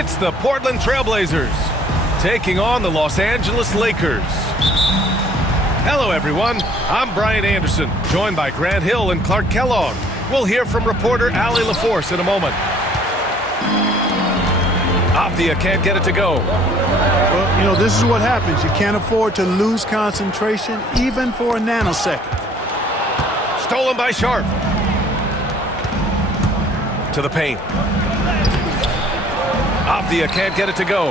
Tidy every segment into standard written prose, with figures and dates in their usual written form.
It's the Portland Trailblazers taking on the Los Angeles Lakers. Hello, everyone. I'm Brian Anderson, joined by Grant Hill and Clark Kellogg. We'll hear from reporter Allie LaForce in a moment. Avdia can't get it to go. Well, you know, this is what happens. You can't afford to lose concentration even for a nanosecond. Stolen by Sharp. To the paint. Avdia can't get it to go.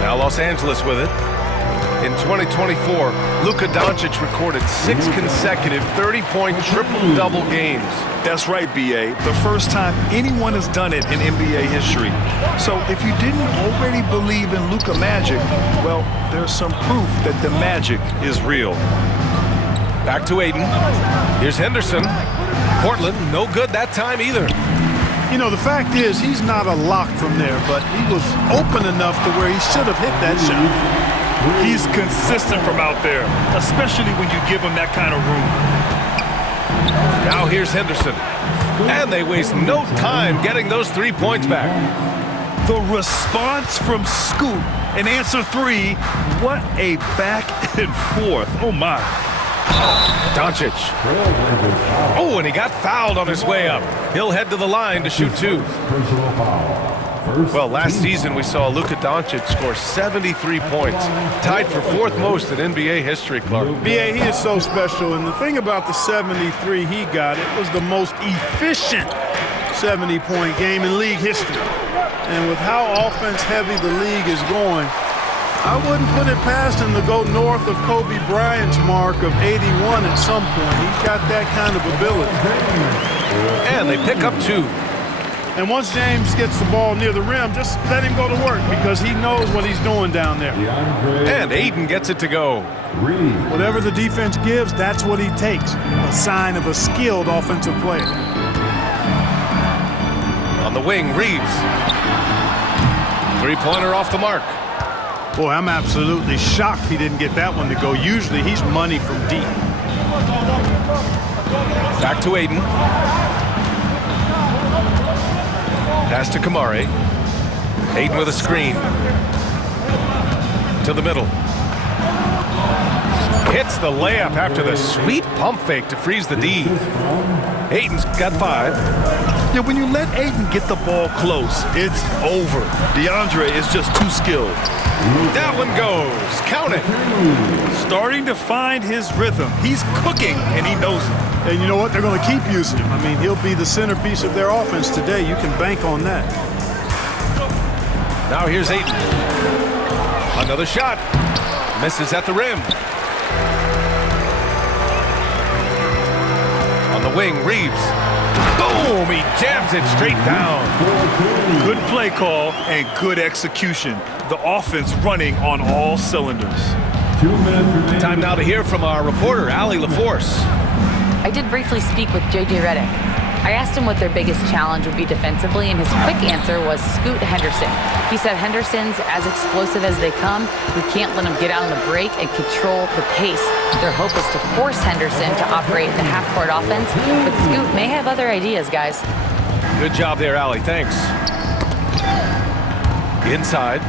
Now Los Angeles with it. In 2024, Luka Doncic recorded 6 consecutive 30-point triple-double games. That's right, B.A. The first time anyone has done it in NBA history. So if you didn't already believe in Luka Magic, well, there's some proof that the magic is real. Back to Ayton. Here's Henderson. Portland, no good that time either. You know, the fact is, he's not a lock from there, but he was open enough to where he should have hit that shot. He's consistent from out there, especially when you give him that kind of room. Now here's Henderson. And they waste no time getting those 3 points back. The response from Scoot in answer 3, what a back and forth. Oh, my. Doncic. Oh, and he got fouled on his way up. He'll head to the line to shoot 2. Well, last season we saw Luka Doncic score 73 points, tied for 4th most in NBA history, Clark. B.A., he is so special, and the thing about the 73 he got, it was the most efficient 70-point game in league history. And with how offense-heavy the league is going, I wouldn't put it past him to go north of Kobe Bryant's mark of 81 at some point. He's got that kind of ability. And they pick up 2. And once James gets the ball near the rim, just let him go to work because he knows what he's doing down there. And Ayton gets it to go. Whatever the defense gives, that's what he takes. A sign of a skilled offensive player. On the wing, Reeves. 3-pointer off the mark. Boy, I'm absolutely shocked he didn't get that one to go. Usually he's money from deep. Back to Ayton. Pass to Kamari. Ayton with a screen. To the middle. Hits the layup after the sweet pump fake to freeze the D. Ayton's got 5. Yeah, when you let Ayton get the ball close, it's over. DeAndre is just too skilled. That one goes. Count it. Starting to find his rhythm. He's cooking, and he knows it. And you know what? They're going to keep using him. I mean, he'll be the centerpiece of their offense today. You can bank on that. Now here's Ayton. Another shot. Misses at the rim. On the wing, Reeves. Boom! He jams it straight down. Good play call and good execution. The offense running on all cylinders. Time now to hear from our reporter, Allie LaForce. I did briefly speak with J.J. Redick. I asked him what their biggest challenge would be defensively, and his quick answer was Scoot Henderson. He said Henderson's as explosive as they come. We can't let him get out on the break and control the pace. Their hope is to force Henderson to operate the half-court offense, but Scoot may have other ideas, guys. Good job there, Allie. Thanks. Inside.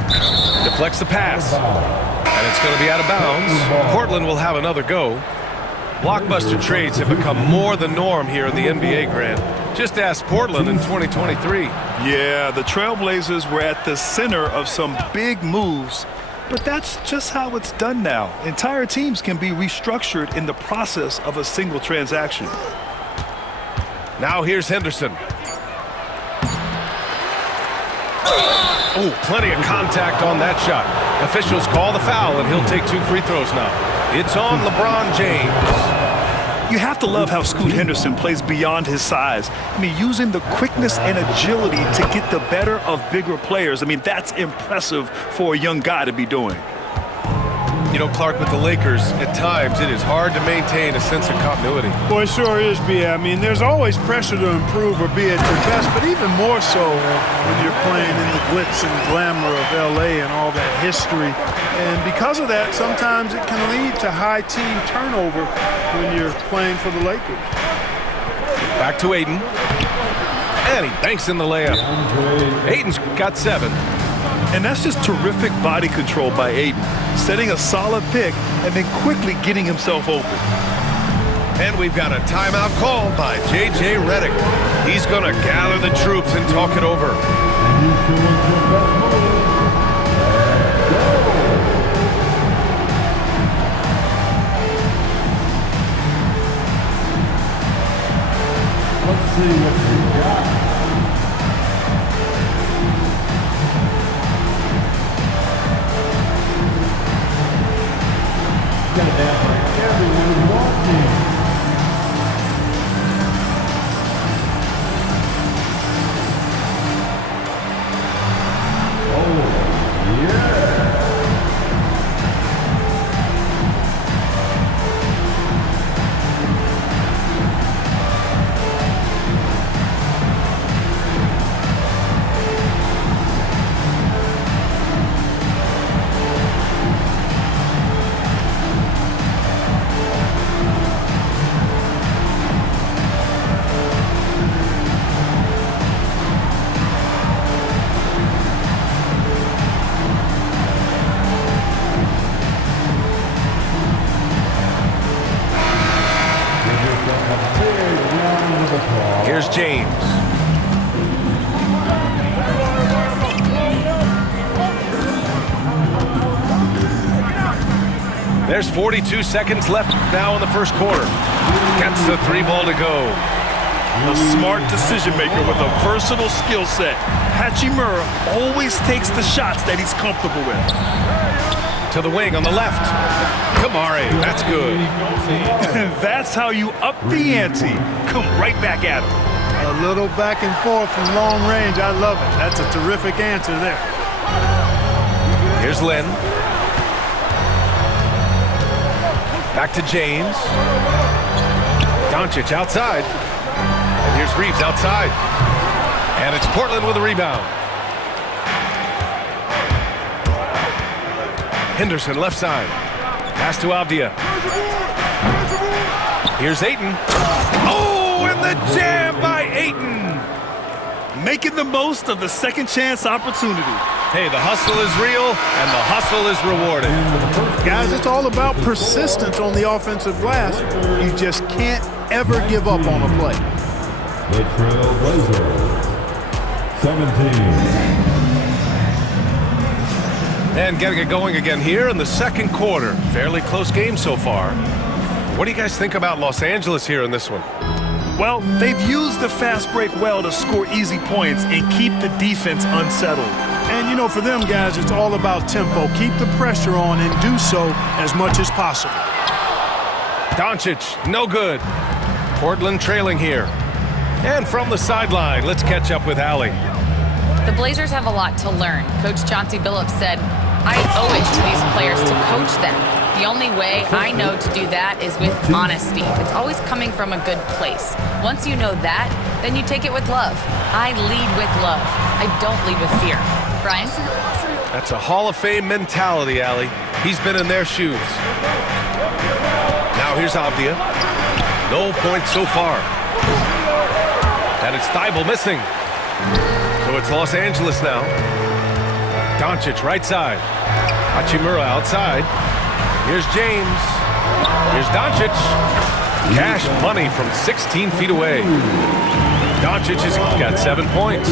Deflects the pass. And it's going to be out of bounds. Portland will have another go. Blockbuster trades have become more the norm here in the NBA, Grant. Just ask Portland in 2023. Yeah, the Trailblazers were at the center of some big moves, but that's just how it's done now. Entire teams can be restructured in the process of a single transaction. Now here's Henderson. Oh, plenty of contact on that shot. Officials call the foul, and he'll take 2 free throws now. It's on LeBron James. You have to love how Scoot Henderson plays beyond his size. I mean, using the quickness and agility to get the better of bigger players. I mean, that's impressive for a young guy to be doing. You know, Clark, with the Lakers, at times it is hard to maintain a sense of continuity. Boy, it sure is, B.A. I mean, there's always pressure to improve or be at your best, but even more so when you're playing in the glitz and glamour of L.A. and all that history. And because of that, sometimes it can lead to high team turnover when you're playing for the Lakers. Back to Ayton. And he banks in the layup. Ayton's got 7. And that's just terrific body control by Ayton, setting a solid pick and then quickly getting himself open. And we've got a timeout called by J.J. Redick. He's going to gather the troops and talk it over. Let's see what we got. Got a dance for everyone watching. Oh, yeah. Here's James. There's 42 seconds left now in the first quarter. Gets the 3 ball to go. A smart decision maker with a versatile skill set. Hachimura always takes the shots that he's comfortable with. To the wing on the left. Kamari, that's good. That's how you up the ante. Come right back at him. A little back and forth from long range. I love it. That's a terrific answer there. Here's Lynn. Back to James. Doncic outside. And here's Reeves outside. And it's Portland with a rebound. Henderson left side. Pass to Avdia. Here's Ayton. Oh, and the jam by Ayton. Making the most of the second chance opportunity. Hey, the hustle is real, and the hustle is rewarded. Guys, it's all about persistence on the offensive glass. You just can't ever give up on a play. The Trail Blazers, 17. And getting it going again here in the second quarter. Fairly close game so far. What do you guys think about Los Angeles here in this one? Well, they've used the fast break well to score easy points and keep the defense unsettled. And, you know, for them guys, it's all about tempo. Keep the pressure on and do so as much as possible. Doncic, no good. Portland trailing here. And from the sideline, let's catch up with Allie. The Blazers have a lot to learn. Coach Chauncey Billups said, I owe it to these players to coach them. The only way I know to do that is with honesty. It's always coming from a good place. Once you know that, then you take it with love. I lead with love. I don't lead with fear. Brian? That's a Hall of Fame mentality, Allie. He's been in their shoes. Now here's Avdia. No points so far. And it's Thibault missing. So it's Los Angeles now. Doncic right side. Hachimura outside. Here's James. Here's Doncic. Cash money from 16 feet away. Doncic has got 7 points.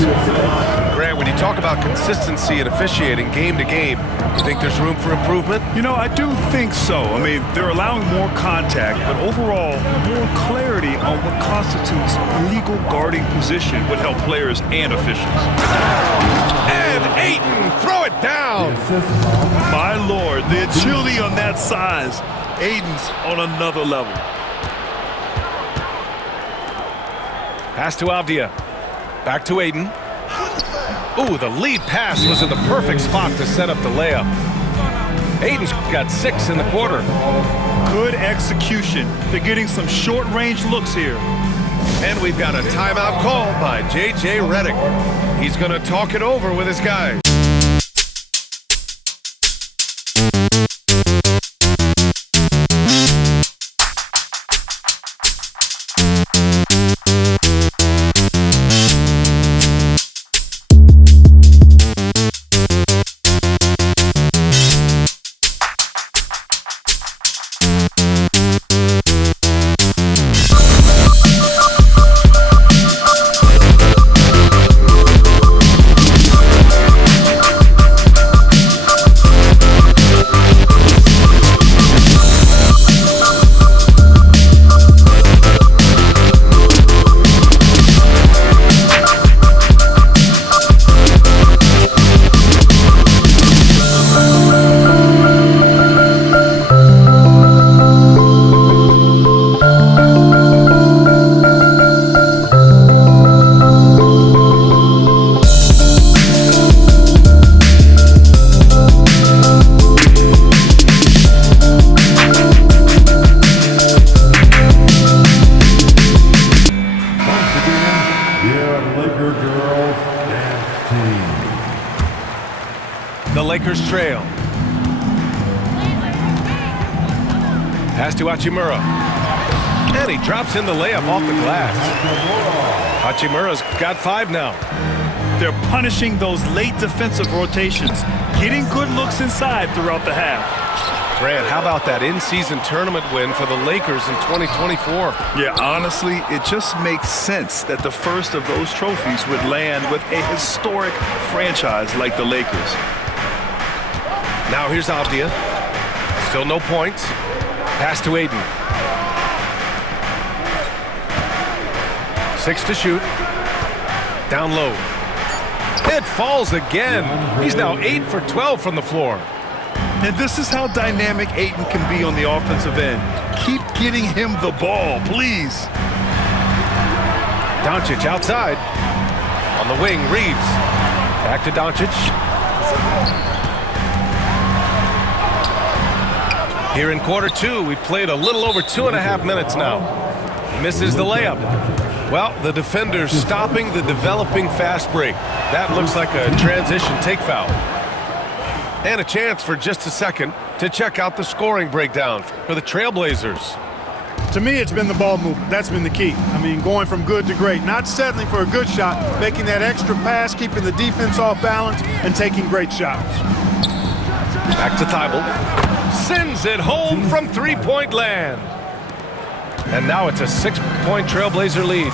Grant, when you talk about consistency and officiating game to game, you think there's room for improvement? You know, I do think so. I mean, they're allowing more contact, but overall, more clarity on what constitutes legal guarding position would help players and officials. And Ayton, throw it down. My Lord, the agility on that size. Ayton's on another level. Pass to Avdia. Back to Ayton. Ooh, the lead pass was in the perfect spot to set up the layup. Ayton's got 6 in the quarter. Good execution. They're getting some short-range looks here. And we've got a timeout called by J.J. Redick. He's going to talk it over with his guys. Lakers trail. Pass to Hachimura. And he drops in the layup off the glass. Hachimura's got 5 now. They're punishing those late defensive rotations, getting good looks inside throughout the half. Grant, how about that in-season tournament win for the Lakers in 2024? Yeah, honestly, it just makes sense that the first of those trophies would land with a historic franchise like the Lakers. Now here's Avdia. Still no points. Pass to Ayton. 6 to shoot. Down low. It falls again. He's now 8 for 12 from the floor. And this is how dynamic Ayton can be on the offensive end. Keep getting him the ball, please. Doncic outside. On the wing, Reeves. Back to Doncic. Here in quarter 2, we played a little over 2.5 minutes now. Misses the layup. Well, the defender's stopping the developing fast break. That looks like a transition take foul. And a chance for just a second to check out the scoring breakdown for the Trailblazers. To me, it's been the ball movement. That's been the key. I mean, going from good to great. Not settling for a good shot, making that extra pass, keeping the defense off balance, and taking great shots. Back to Thibault. Sends it home from three-point land. And now it's a 6-point Trailblazer lead.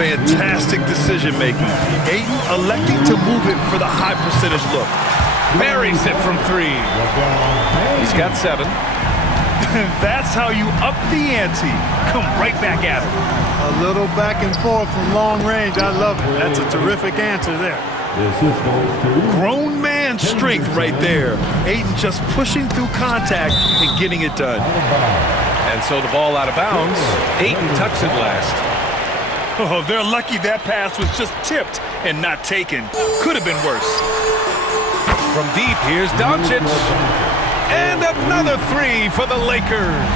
Fantastic decision-making. Ayton electing to move it for the high percentage look. Buries it from 3. He's got 7. That's how you up the ante. Come right back at him. A little back and forth from long range. I love it. That's a terrific answer there. Grown man strength right there. Ayton just pushing through contact and getting it done. And so the ball out of bounds. Ayton tucks it last. Oh, they're lucky that pass was just tipped and not taken. Could have been worse. From deep, here's Doncic. And another 3 for the Lakers.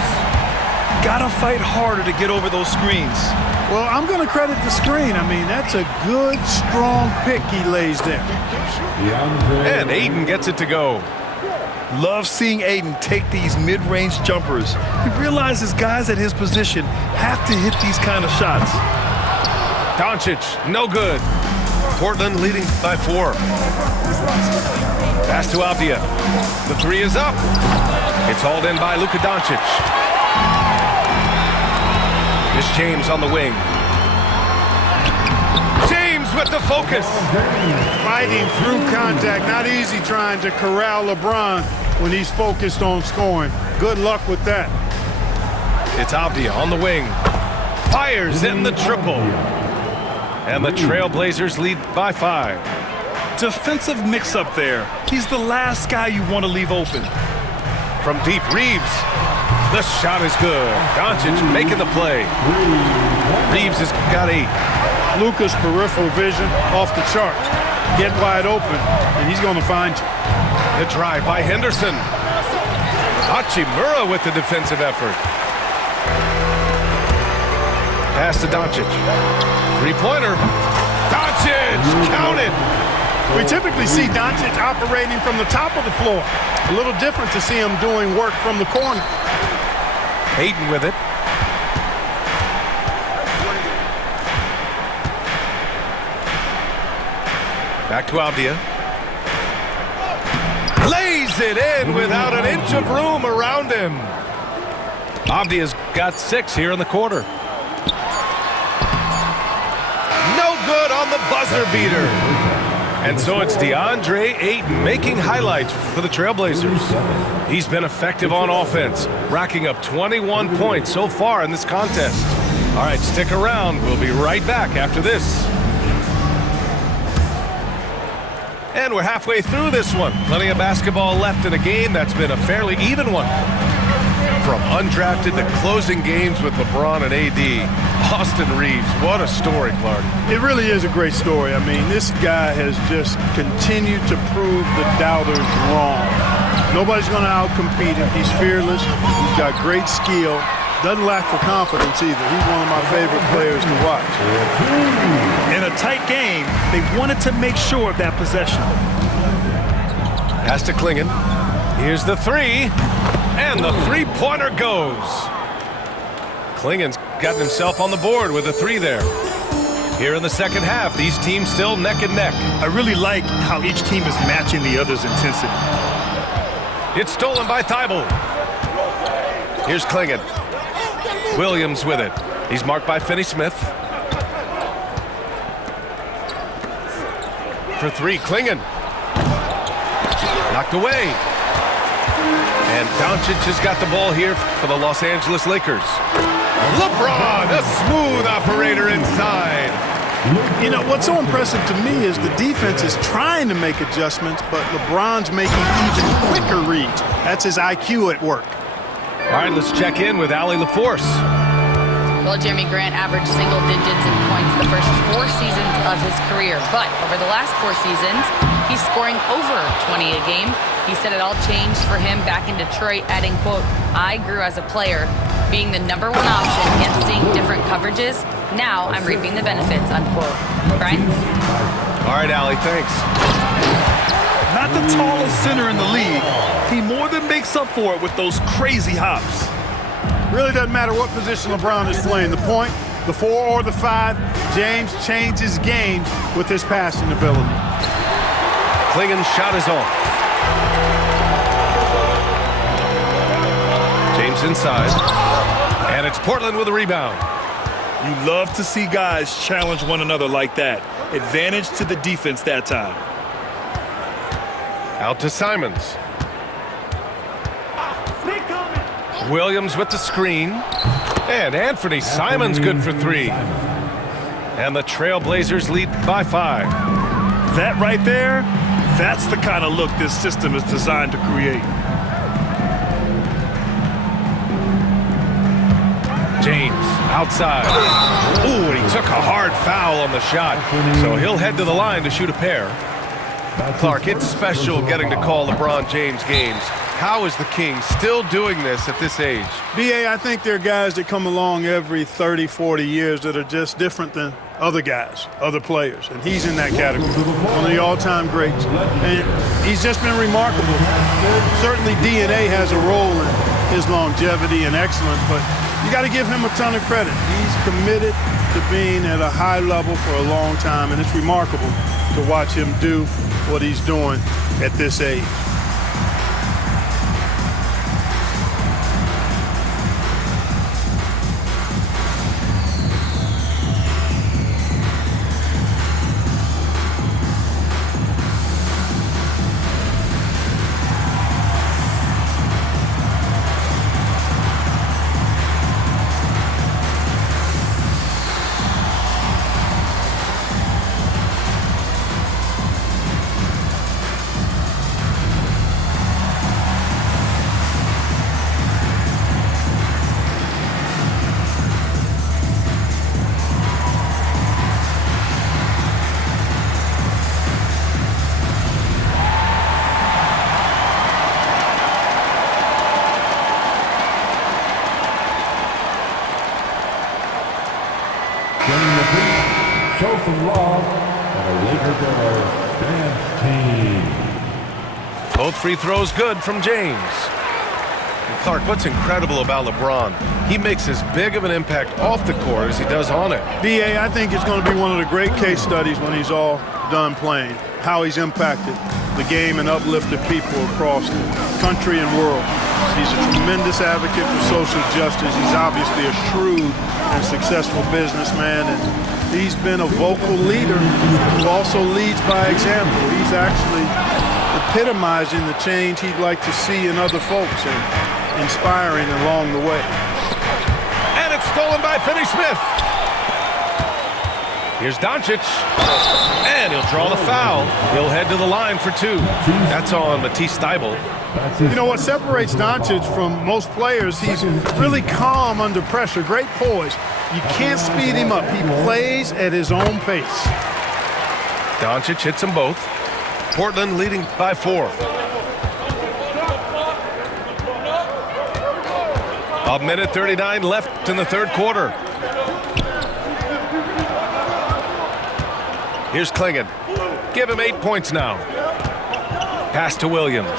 Gotta fight harder to get over those screens. Well, I'm going to credit the screen. I mean, that's a good, strong pick he lays there. And Ayton gets it to go. Love seeing Ayton take these mid-range jumpers. He realizes guys at his position have to hit these kind of shots. Doncic, no good. Portland leading by 4. Pass to Avdia. The 3 is up. It's hauled in by Luka Doncic. Here's James on the wing. James with the focus. Fighting through contact. Not easy trying to corral LeBron when he's focused on scoring. Good luck with that. It's Avdia on the wing. Fires in the triple. And the Trailblazers lead by 5. Defensive mix-up there. He's the last guy you want to leave open. From deep, Reeves. The shot is good. Doncic making the play. Reeves has got 8. Luka's peripheral vision off the charts. Get wide open, and he's going to find you. The drive by Henderson. Hachimura with the defensive effort. Pass to Doncic. Three-pointer. Doncic, count it. We typically see Doncic operating from the top of the floor. A little different to see him doing work from the corner. Ayton with it. Back to Avdia. Lays it in without an inch of room around him. Avdia's got 6 here in the quarter. No good on the buzzer beater. And so it's DeAndre Ayton making highlights for the Trailblazers. He's been effective on offense, racking up 21 points so far in this contest. All right, stick around. We'll be right back after this. And we're halfway through this one. Plenty of basketball left in a game that's been a fairly even one. From undrafted to closing games with LeBron and AD. Austin Reeves, what a story, Clark. It really is a great story. I mean, this guy has just continued to prove the doubters wrong. Nobody's going to outcompete him. He's fearless. He's got great skill. Doesn't lack for confidence either. He's one of my favorite players to watch. In a tight game, they wanted to make sure of that possession. Pass to Klingon. Here's the three. And the three-pointer goes. Klingon's gotten himself on the board with a three there. Here in the second half, these teams still neck and neck. I really like how each team is matching the other's intensity. It's stolen by Thibault. Here's Klingon. Williams with it. He's marked by Finney-Smith. For three, Klingon. Knocked away. And Doncic has got the ball here for the Los Angeles Lakers. LeBron, a smooth operator inside. You know, what's so impressive to me is the defense is trying to make adjustments, but LeBron's making even quicker reads. That's his IQ at work. All right, let's check in with Allie LaForce. Well, Jeremy Grant averaged single digits in points the first 4 seasons of his career, but over the last 4 seasons, he's scoring over 20 a game. He said it all changed for him back in Detroit, adding, quote, "I grew as a player, being the #1 option and seeing different coverages. Now I'm reaping the benefits," unquote. Brian? All right, Allie, thanks. Not the tallest center in the league. He more than makes up for it with those crazy hops. Really doesn't matter what position LeBron is playing. The point, the 4 or the 5, James changes games with his passing ability. Klingon's shot is off. James inside. And it's Portland with a rebound. You love to see guys challenge one another like that. Advantage to the defense that time. Out to Simons. Williams with the screen. And Anthony Simons good for 3. And the Trailblazers lead by 5. That right there, that's the kind of look this system is designed to create. James outside. Ooh, and he took a hard foul on the shot. So he'll head to the line to shoot a pair. Clark, it's special getting to call LeBron James games. How is the King still doing this at this age? BA, I think there are guys that come along every 30, 40 years that are just different than other guys, other players. And he's in that category, one of the all-time greats. And he's just been remarkable. Certainly DNA has a role in his longevity and excellence, but you got to give him a ton of credit. He's committed to being at a high level for a long time, and it's remarkable to watch him do what he's doing at this age. Show some love for the Laker Girls Dance Team. Both free throws good from James. And Clark, what's incredible about LeBron, he makes as big of an impact off the court as he does on it. BA, I think it's going to be one of the great case studies when he's all done playing, how he's impacted the game and uplifted people across the country and world. He's a tremendous advocate for social justice. He's obviously a shrewd and successful businessman, and he's been a vocal leader who also leads by example. He's actually epitomizing the change he'd like to see in other folks and inspiring along the way. And it's stolen by Finney-Smith. Here's Doncic. And he'll draw the foul. He'll head to the line for 2. That's on Matisse Thybulle. You know what separates Doncic from most players? He's really calm under pressure. Great poise. You can't speed him up. He plays at his own pace. Doncic hits them both. Portland leading by 4. A minute 39 left in the third quarter. Here's Klingon. Give him 8 points now. Pass to Williams.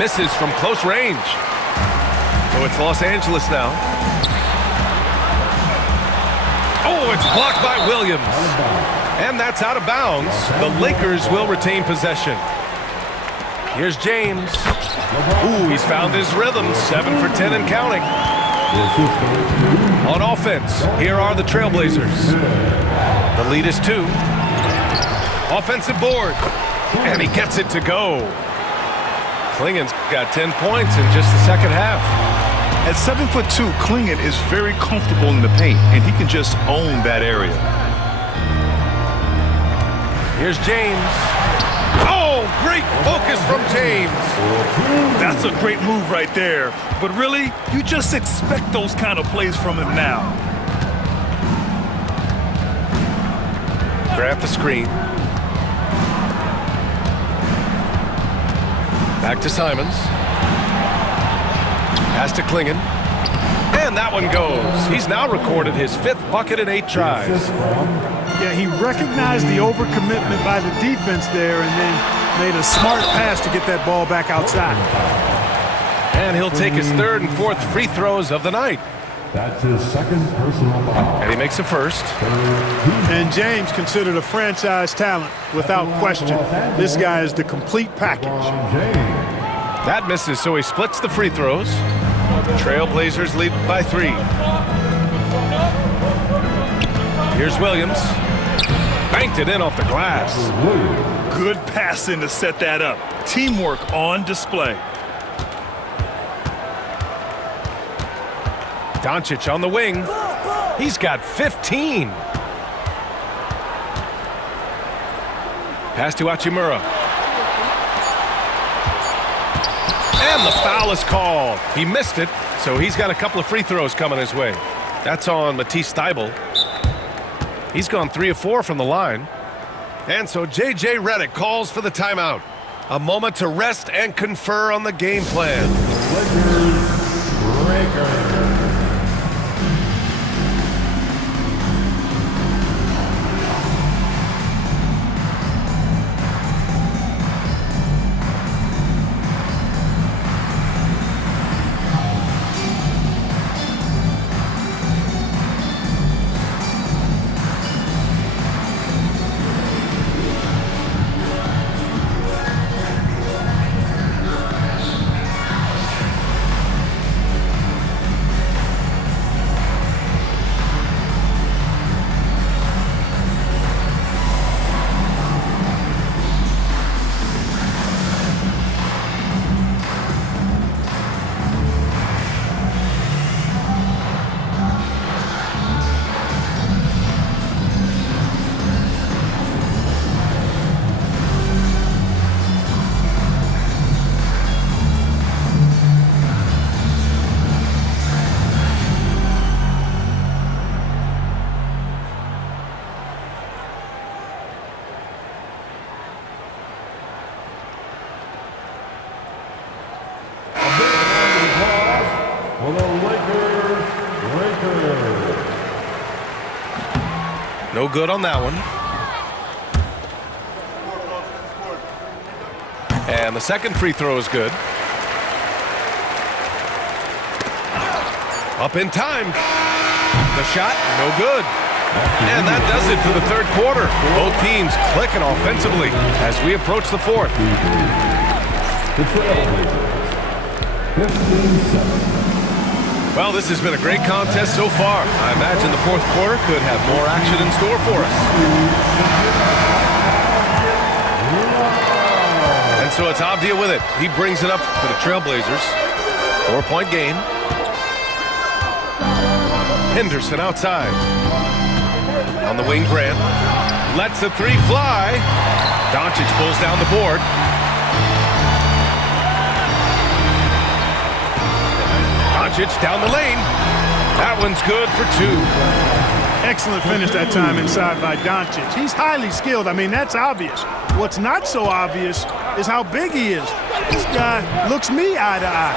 Misses from close range. So it's Los Angeles now. Oh, it's blocked by Williams. And that's out of bounds. The Lakers will retain possession. Here's James. Ooh, he's found his rhythm. 7 for 10 and counting. On offense, here are the Trailblazers. The lead is 2. Offensive board. And he gets it to go. Clingan's got 10 points in just the second half. At 7'2", Clingan is very comfortable in the paint, and he can just own that area. Here's James. Oh, great focus from James. That's a great move right there. But really, you just expect those kind of plays from him now. Grab the screen. Back to Simons. Pass to Clingan. And that one goes. He's now recorded his 5th bucket in 8 tries. Yeah, he recognized the overcommitment by the defense there and then made a smart pass to get that ball back outside. And he'll take his 3rd and 4th free throws of the night. That's his 2nd personal foul. And he makes a 1st. And James considered a franchise talent without question. This guy is the complete package. That misses, so he splits the free throws. Trailblazers lead by 3. Here's Williams. Banked it in off the glass. Good passing to set that up. Teamwork on display. Doncic on the wing. He's got 15. Pass to Hachimura. And the foul is called. He missed it, so he's got a couple of free throws coming his way. That's on Matisse Thybulle. He's gone 3 of 4 from the line. And so J.J. Redick calls for the timeout. A moment to rest and confer on the game plan. No good on that one. And the second free throw is good. Up in time. The shot, no good. And that does it for the 3rd quarter. Both teams clicking offensively as we approach the 4th. The Trailblazers, 15-7. Well, this has been a great contest so far. I imagine the 4th quarter could have more action in store for us. And so it's Avdija with it. He brings it up for the Trailblazers. 4-point game. Henderson outside. On the wing, Grant. Lets the 3 fly. Doncic pulls down the board. Doncic down the lane. That one's good for 2. Excellent finish that time inside by Doncic. He's highly skilled. I mean, that's obvious. What's not so obvious is how big he is. This guy looks me eye to eye.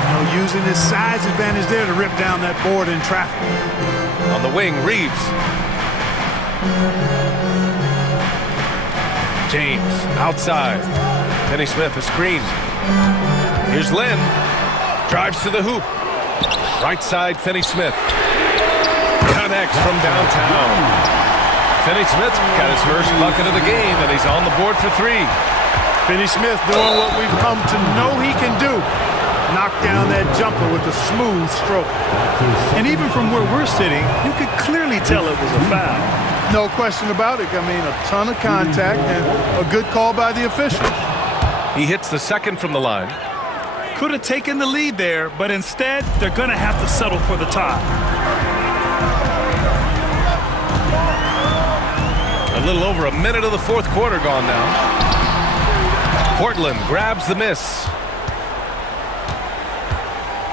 You know, using his size advantage there to rip down that board in traffic. On the wing, Reeves. James outside. Finney Smith, a screen. Here's Lynn. Drives to the hoop. Right side, Finney Smith. Connects from downtown. Finney Smith's got his first bucket of the game, and he's on the board for 3. Finney Smith doing what we've come to know he can do. Knock down that jumper with a smooth stroke. And even from where we're sitting, you could clearly tell it was a foul. No question about it. I mean, a ton of contact and a good call by the officials. He hits the second from the line. Could have taken the lead there, but instead, they're going to have to settle for the tie. A little over a minute of the fourth quarter gone now. Portland grabs the miss.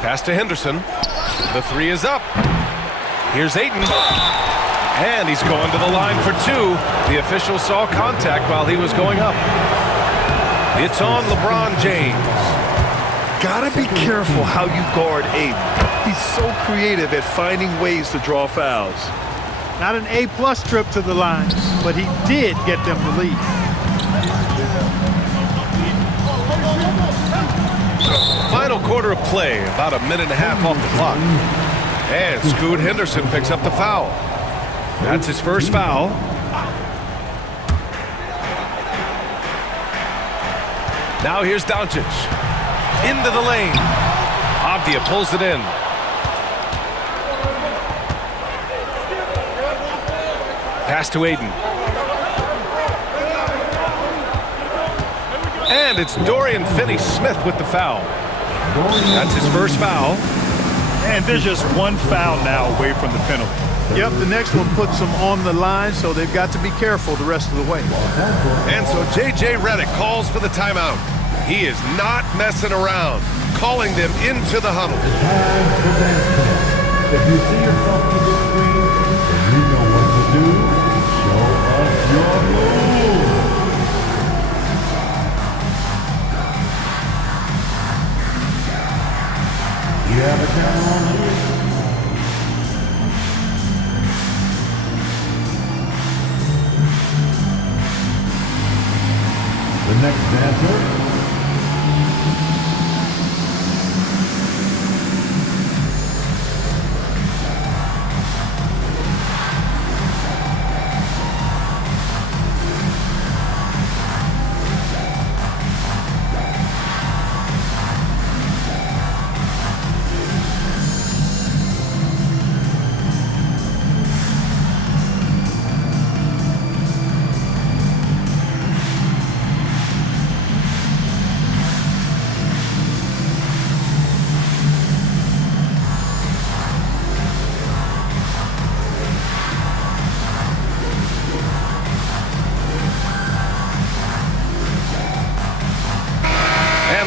Pass to Henderson. The 3 is up. Here's Ayton. And he's going to the line for 2. The official saw contact while he was going up. It's on LeBron James. Gotta be careful how you guard Ayton. He's so creative at finding ways to draw fouls. Not an A+ trip to the line, but he did get them the lead. Final quarter of play, about a minute and a half off the clock. And Scoot Henderson picks up the foul. That's his first foul. Now here's Doncic. Into the lane. Avdia pulls it in. Pass to Ayton. And it's Dorian Finney-Smith with the foul. That's his first foul. And there's just one foul now away from the penalty. Yep, the next one puts them on the line, so they've got to be careful the rest of the way. And so J.J. Redick calls for the timeout. He is not messing around, calling them into the huddle. If you see yourself on the screen and you know what to do, show us your move. You have a camera on you. The next dancer.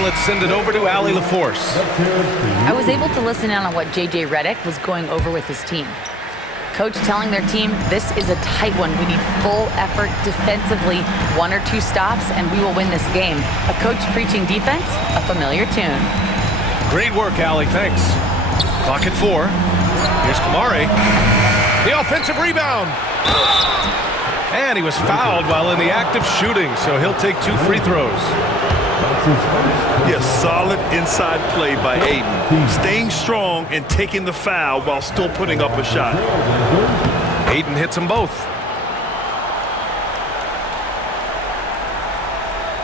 Let's send it over to Allie LaForce. I was able to listen in on what J.J. Redick was going over with his team. Coach telling their team, this is a tight one. We need full effort defensively, 1 or 2 stops, and we will win this game. A coach preaching defense, a familiar tune. Great work, Allie. Thanks. Clock at 4. Here's Kamari. The offensive rebound. And he was fouled while in the act of shooting, so he'll take 2 free throws. Yes, solid inside play by Ayton. Staying strong and taking the foul while still putting up a shot. Ayton hits them both.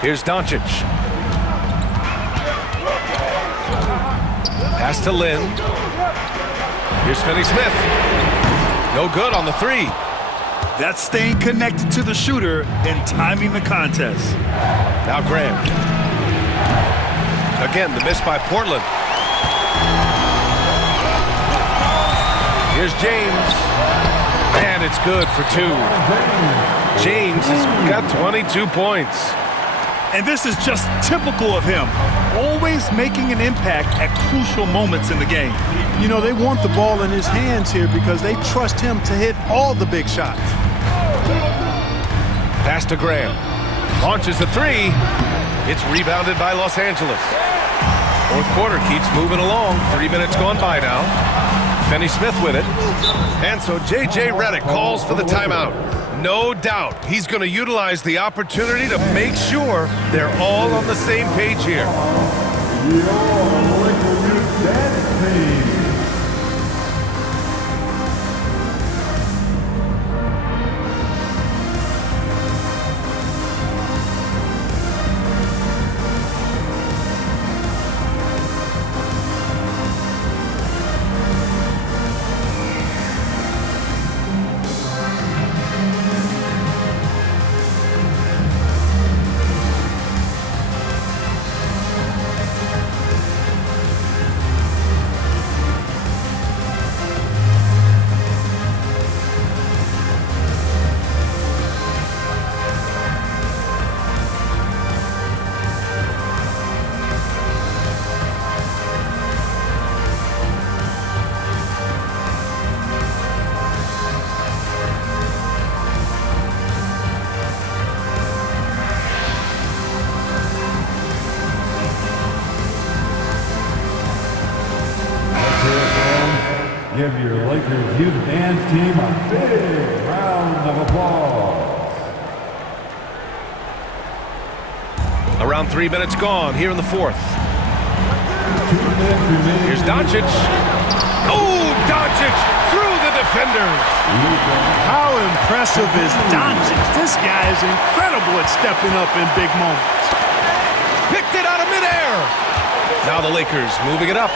Here's Doncic. Pass to Lynn. Here's Finney-Smith. No good on the 3. That's staying connected to the shooter and timing the contest. Now Graham. Again, the miss by Portland. Here's James. And it's good for 2. James has got 22 points. And this is just typical of him. Always making an impact at crucial moments in the game. You know, they want the ball in his hands here because they trust him to hit all the big shots. Pass to Graham. Launches the 3. It's rebounded by Los Angeles. Fourth quarter keeps moving along. 3 minutes gone by now. Finney Smith with it. And so J.J. Redick calls for the timeout. No doubt he's going to utilize the opportunity to make sure they're all on the same page here. Your Lakers dance team. Give your Lakers youth dance team a big round of applause. Around 3 minutes gone here in the fourth. Here's Doncic. Oh, Doncic through the defenders. How impressive is Doncic? This guy is incredible at stepping up in big moments. Picked it out of midair. Now the Lakers moving it up.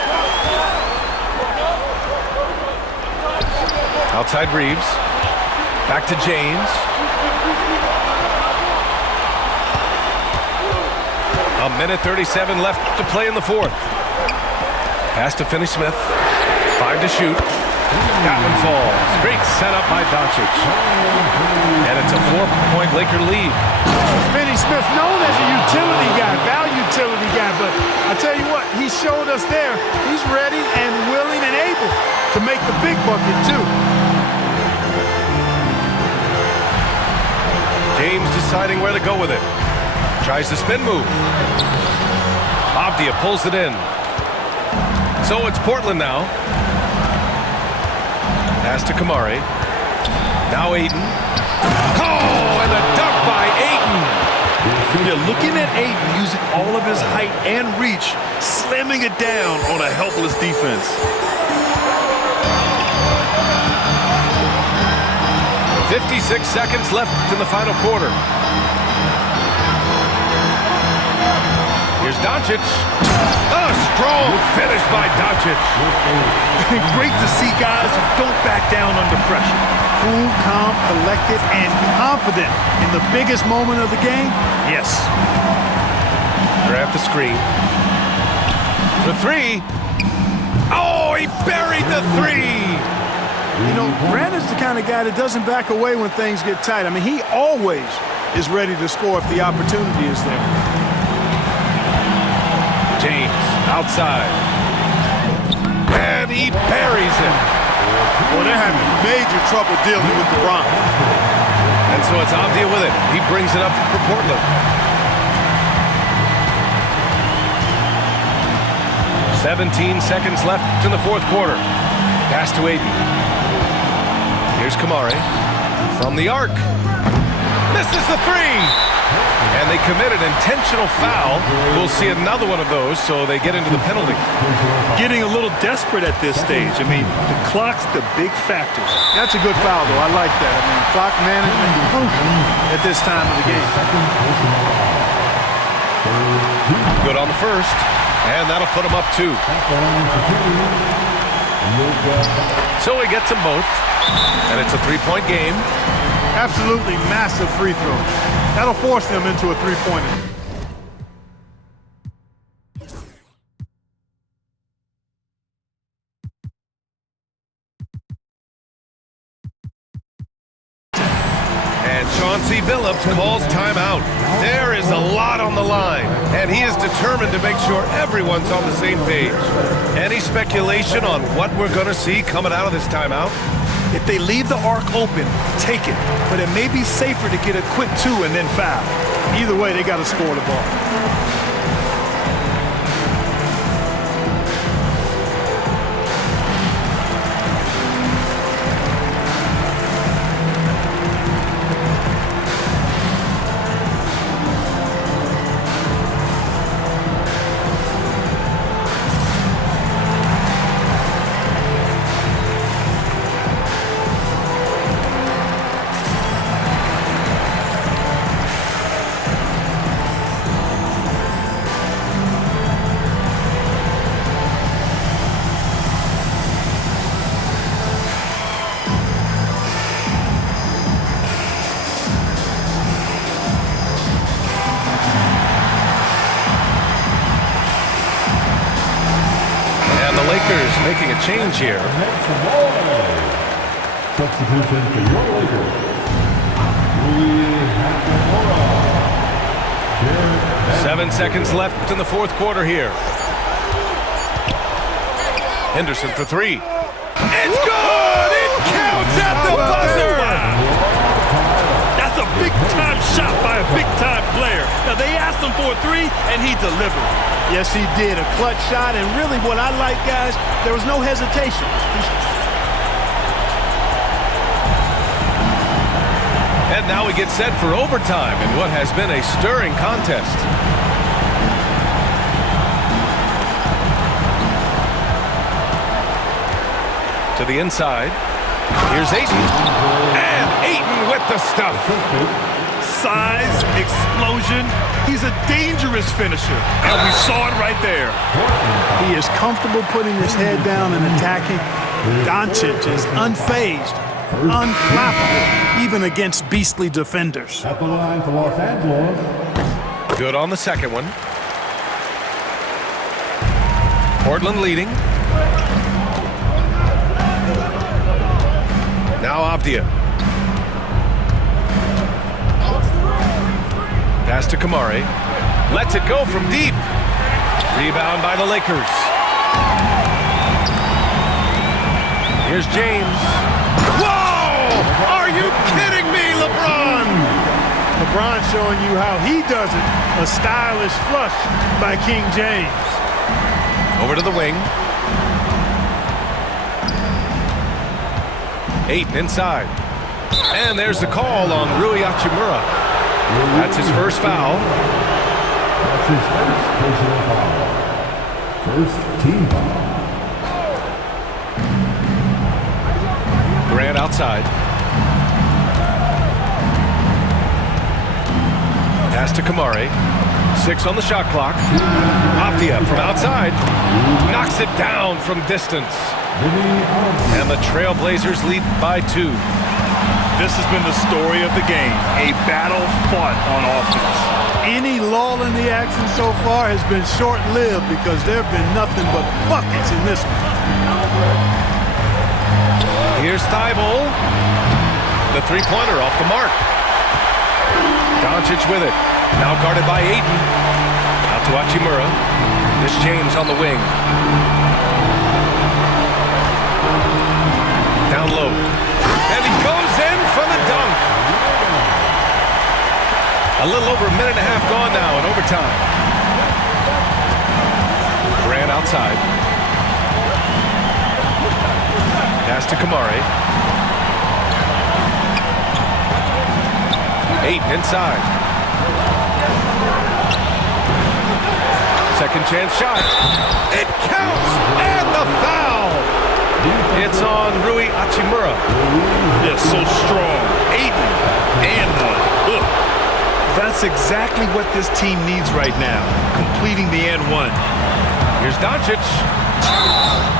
Outside Reeves. Back to James. A minute 37 left to play in the fourth. Pass to Finney Smith. 5 to shoot. That one falls. Great setup by Doncic. And it's a 4-point Laker lead. Finney Smith, known as a utility guy, value utility guy, but I tell you what, he showed us there. He's ready and willing and able to make the big bucket too. James deciding where to go with it. Tries the spin move. Avdija pulls it in. So it's Portland now. Pass to Kamari. Now Ayton. Oh, and a dunk by Ayton. You're looking at Ayton using all of his height and reach, slamming it down on a helpless defense. 56 seconds left in the final quarter. Here's Doncic. A strong finish by Doncic. Great to see guys who don't back down under pressure. Cool, calm, collected, and confident in the biggest moment of the game. Yes. Grab the screen. For three. Oh, he buried the three. You know, Brandon's the kind of guy that doesn't back away when things get tight. I mean, he always is ready to score if the opportunity is there. James outside. And he buries it. Well, they're having major trouble dealing with LeBron. And so it's Avdija with it. He brings it up for Portland. 17 seconds left in the fourth quarter. Pass to Ayton. Here's Kamari from the arc. Misses the three. And they commit an intentional foul. We'll see another one of those, so they get into the penalty. Getting a little desperate at this stage. I mean, the clock's the big factor. That's a good foul, though. I like that. I mean, clock management at this time of the game. Good on the first, and that'll put them up 2. So he gets them both, and it's a 3-point game. Absolutely massive free throw. That'll force them into a three-pointer. And Chauncey Billups calls timeout. There is a lot on the line, and he is determined to make sure everyone's on the same page. Any speculation on what we're going to see coming out of this timeout? If they leave the arc open, take it. But it may be safer to get a quick 2 and then foul. Either way, they got to score the ball. change here. Substitution for your Lakers. Rui Hachimura. 7 seconds left in the fourth quarter here. Henderson for three. It's good! It counts at the buzzer! That's a big-time shot by a big-time player. Now, they asked him for a three, and he delivered. Yes, he did. A clutch shot, and really what I like, guys, there was no hesitation. And now we get set for overtime in what has been a stirring contest. To the inside. Here's Ayton. And Ayton with the stuff. Size, explosion. He's a dangerous finisher. And we saw it right there. He is comfortable putting his head down and attacking. Doncic is unfazed, unflappable, even against beastly defenders. At the line for Los Angeles. Good on the second one. Portland leading. Now Avdia. Pass to Kamari. Lets it go from deep. Rebound by the Lakers. Here's James. Whoa! Are you kidding me, LeBron? LeBron showing you how he does it. A stylish flush by King James. Over to the wing. Ayton inside. And there's the call on Rui Hachimura. That's his first foul. That's his first personal foul. First team foul. Grant outside. Pass to Kamari. 6 on the shot clock. Avdia from outside. Knocks it down from distance. And the Trailblazers lead by 2. This has been the story of the game. A battle fought on offense. Any lull in the action so far has been short-lived because there have been nothing but buckets in this one. Here's Thibault. The three-pointer off the mark. Doncic with it. Now guarded by Ayton. Out to Hachimura. This James on the wing. Down low. And he goes in for the dunk. A little over a minute and a half gone now in overtime. Grant outside. Pass to Kamari. Ayton inside. Second chance shot. It counts! And the foul! It's on Rui Hachimura. Yes, so strong. Ayton and one. Ugh. That's exactly what this team needs right now, completing the and one. Here's Doncic.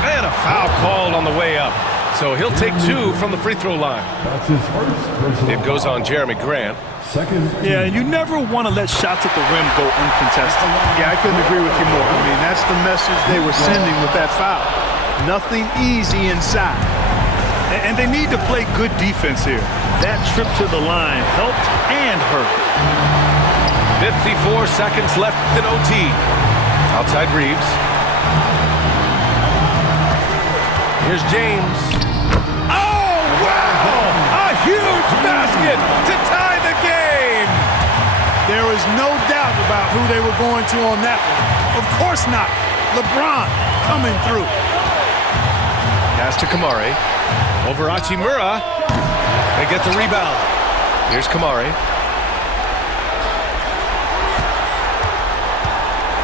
And a foul called on the way up. So he'll take 2 from the free throw line. That's his first personal It goes on Jeremy Grant. Second. Yeah, and you never want to let shots at the rim go uncontested. Yeah, I couldn't agree with you more. I mean, that's the message they were sending with that foul. Nothing easy inside. And they need to play good defense here. That trip to the line helped and hurt. 54 seconds left in OT. Outside Reeves. Here's James. Oh, wow! A huge basket to tie the game! There is no doubt about who they were going to on that one. Of course not. LeBron coming through. Pass to Kamari. Over Hachimura. They get the rebound. Here's Kamari.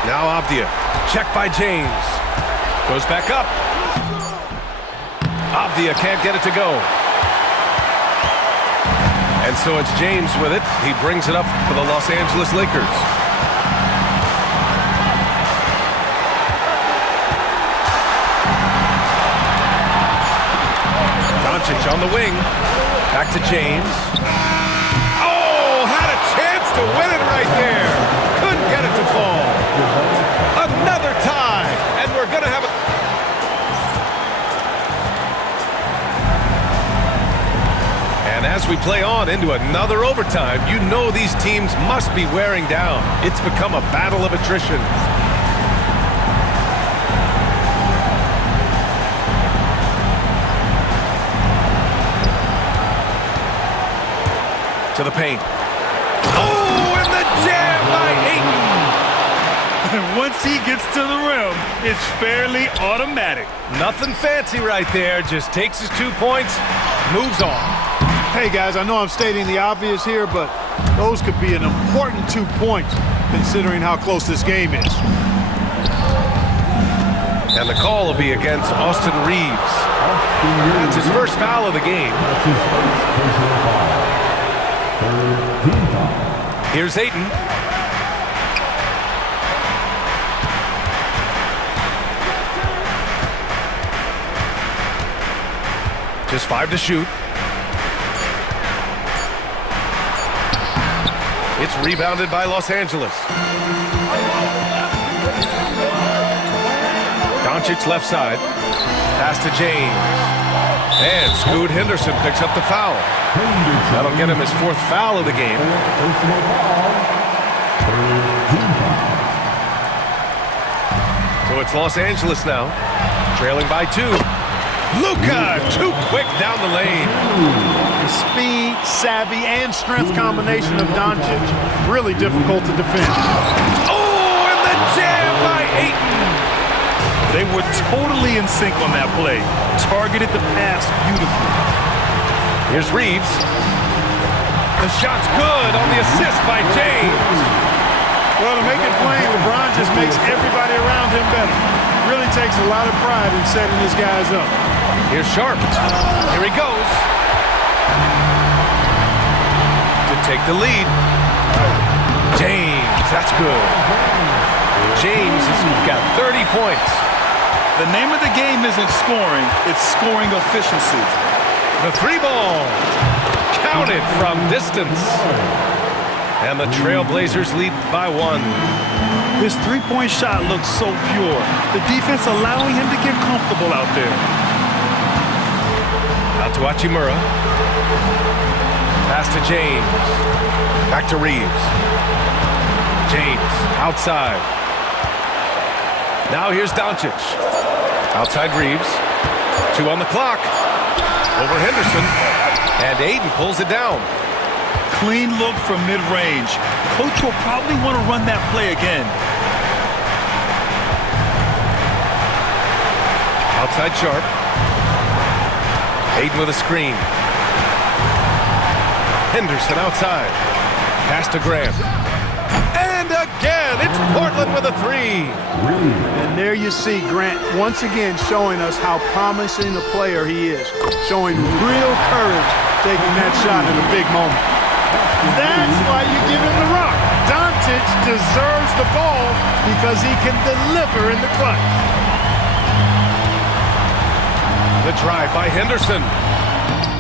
Now Avdia. Check by James. Goes back up. Avdia can't get it to go. And so it's James with it. He brings it up for the Los Angeles Lakers. Doncic on the wing. Back to James. Oh, had a chance to win it right there. Couldn't get it to fall. Another tie. And we're going to have a... And as we play on into another overtime, you know these teams must be wearing down. It's become a battle of attrition. To the paint. Oh, and the jam by Ayton. Once he gets to the rim, it's fairly automatic. Nothing fancy right there. Just takes his 2 points, moves on. Hey, guys, I know I'm stating the obvious here, but those could be an important 2 points considering how close this game is. And the call will be against Austin Reeves. That's his first foul of the game. That's his first personal foul. Third team foul. Here's Ayton. Just 5 to shoot. It's rebounded by Los Angeles. Doncic left side. Pass to James. And Scoot Henderson picks up the foul. That'll get him his 4th foul of the game. Personal foul. Third team foul. So it's Los Angeles now, trailing by 2. Luka, too quick down the lane. The speed, savvy, and strength combination of Doncic, really difficult to defend. Oh, and the jam by Ayton. They were totally in sync on that play. Targeted the pass beautifully. Here's Reeves. The shot's good on the assist by James. Well, to make it plain, LeBron just makes everybody around him better. Really takes a lot of pride in setting his guys up. Here's Sharp. Here he goes. To take the lead. James, that's good. James has got 30 points. The name of the game isn't scoring, it's scoring efficiency. The 3-ball. Counted from distance. And the Trailblazers lead by 1. His three-point shot looks so pure. The defense allowing him to get comfortable out there. Out to Hachimura. Pass to James. Back to Reeves. James outside. Now here's Doncic. Outside Reeves. 2 on the clock. Over Henderson. And Ayton pulls it down. Clean look from mid-range. Coach will probably want to run that play again. Outside Sharp. Ayton with a screen. Henderson outside. Pass to Graham. And again, it's Portland with a 3. And there you see Grant once again showing us how promising a player he is. Showing real courage taking that shot in a big moment. That's why you give him the rock. Doncic deserves the ball because he can deliver in the clutch. The drive by Henderson.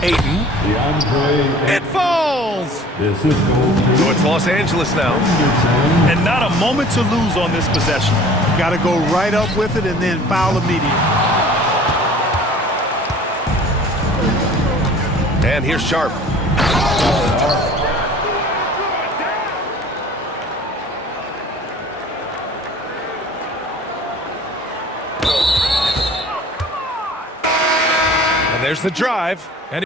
Ayton. DeAndre. It falls. The assist goes to So it's Los Angeles now. Henderson. And not a moment to lose on this possession. Got to go right up with it and then foul immediately. And here's Sharp. And there's the drive. And